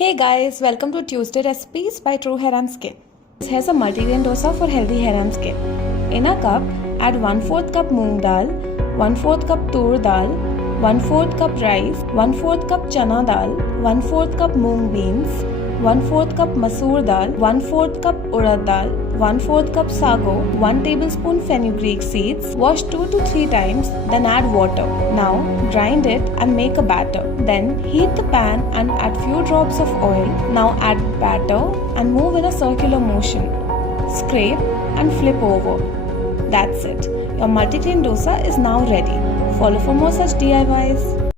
Hey guys, welcome to Tuesday Recipes by True Hair and Skin. Here's a multigrain dosa for healthy hair and skin. In a cup, add 1/4 cup moong dal, 1/4 cup tur dal, 1/4 cup rice, 1/4 cup chana dal, 1/4 cup moong beans, 1/4 cup masoor dal, 1/4 cup urad dal, 1/4 cup sago, 1 tablespoon fenugreek seeds. Wash 2 to 3 times, then add water. Now grind it and make a batter. Then heat the pan and add few drops of oil. Now add batter and move in a circular motion. Scrape and flip over. That's it. Your multigrain dosa is now ready. Follow for more such DIYs.